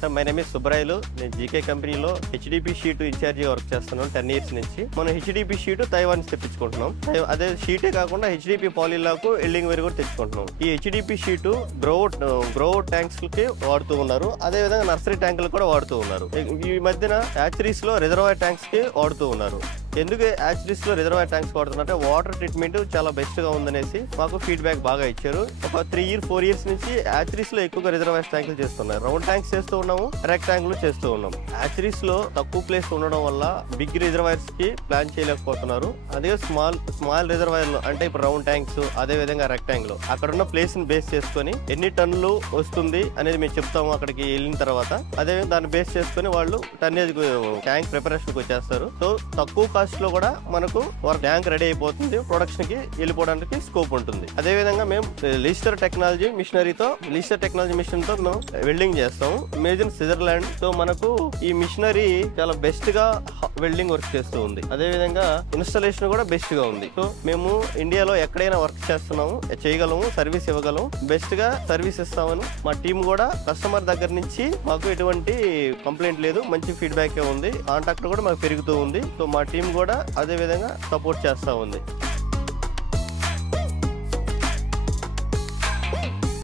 Sir my name is Subrayilu. నేను GK కంపెనీలో HDP sheet ఇన్ఛార్జిగా వర్క్ చేస్తున్నాను 10 years నుంచి. మనం హెచ్డిపి షీట్ తైవాన్ తెప్పించుకుంటున్నాం. అదే షీటే కాకుండా హెచ్డిపి పాలీలాకు ఎల్డింగ్ వేరు కూడా తెచ్చుకుంటున్నాం. ఈ హెచ్డిపి షీట్ గ్రో ట్యాంక్స్ కి వాడుతూ ఉన్నారు. అదే విధంగా నర్సరీ ట్యాంకులు కూడా వాడుతూ ఉన్నారు. ఈ మధ్యన హ్యాచరీస్ లో రిజర్వాయర్ ట్యాంక్స్ కి వాడుతూ ఉన్నారు. ఎందుకు హ్యాచరీస్ లో రిజర్వాయర్ ట్యాంక్స్ వాడుతున్నారంటే వాటర్ ట్రీట్మెంట్ చాలా బెస్ట్ గా ఉందనేసి మాకు ఫీడ్బ్యాక్ బాగా ఇచ్చారు. ఒక 3-4 years నుంచి హ్యాచరీస్ లో ఎక్కువగా రిజర్వాయర్ ట్యాంకులు చేస్తున్నారు. రౌండ్ ట్యాంక్స్ చేస్తూ ఉన్నాము, రెక్టాంగులు చేస్తూ ఉన్నాం. హ్యాచరీస్ లో తక్కువ ప్లేస్ ఉండడం వల్ల బిగ్ రిజర్వాయర్స్ కి ప్లాన్ చేయలేకపోతున్నారు. అదే స్మాల్ రిజర్వాయర్ లో అంటే ఇప్పుడు రౌండ్ ట్యాంక్స్ అదే విధంగా రెక్టాంగిల్ అక్కడ ఉన్న ప్లేస్ ని బేస్ చేసుకుని ఎన్ని టన్నులు వస్తుంది అనేది మేము చెప్తాము అక్కడికి వెళ్ళిన తర్వాత. అదే దాన్ని బేస్ చేసుకుని వాళ్ళు టన్నేజ్ ట్యాంక్ ప్రిపరేషన్ వచ్చేస్తారు. సో తక్కువ కాస్ట్ లో కూడా మనకు ట్యాంక్ రెడీ అయిపోతుంది, ప్రొడక్షన్ కి వెళ్ళిపోవడానికి స్కోప్ ఉంటుంది. అదే విధంగా మేము లీస్టర్ టెక్నాలజీ మిషన్ తో మేము వెల్డింగ్ చేస్తాం మేడ్ ఇన్ స్విట్జర్లాండ్. సో మనకు ఈ మిషనరీ చాలా బెస్ట్ గా వెల్డింగ్ వర్క్ చేస్తూ ఉంది. అదే విధంగా ఇన్స్టాలేషన్ కూడా బెస్ట్ గా ఉంది. సో మేము ఇండియాలో ఎక్కడైనా వర్క్ చేస్తున్నాము, చేయగలము, సర్వీస్ ఇవ్వగలము, బెస్ట్ గా సర్వీస్ ఇస్తామని మా టీం కూడా కస్టమర్ దగ్గర నుంచి మాకు ఎటువంటి కంప్లైంట్ లేదు, మంచి ఫీడ్బ్యాక్ ఉంది. కాంటాక్ట్ కూడా మాకు పెరుగుతూ ఉంది. సో మా టీం కూడా అదే విధంగా సపోర్ట్ చేస్తా ఉంది.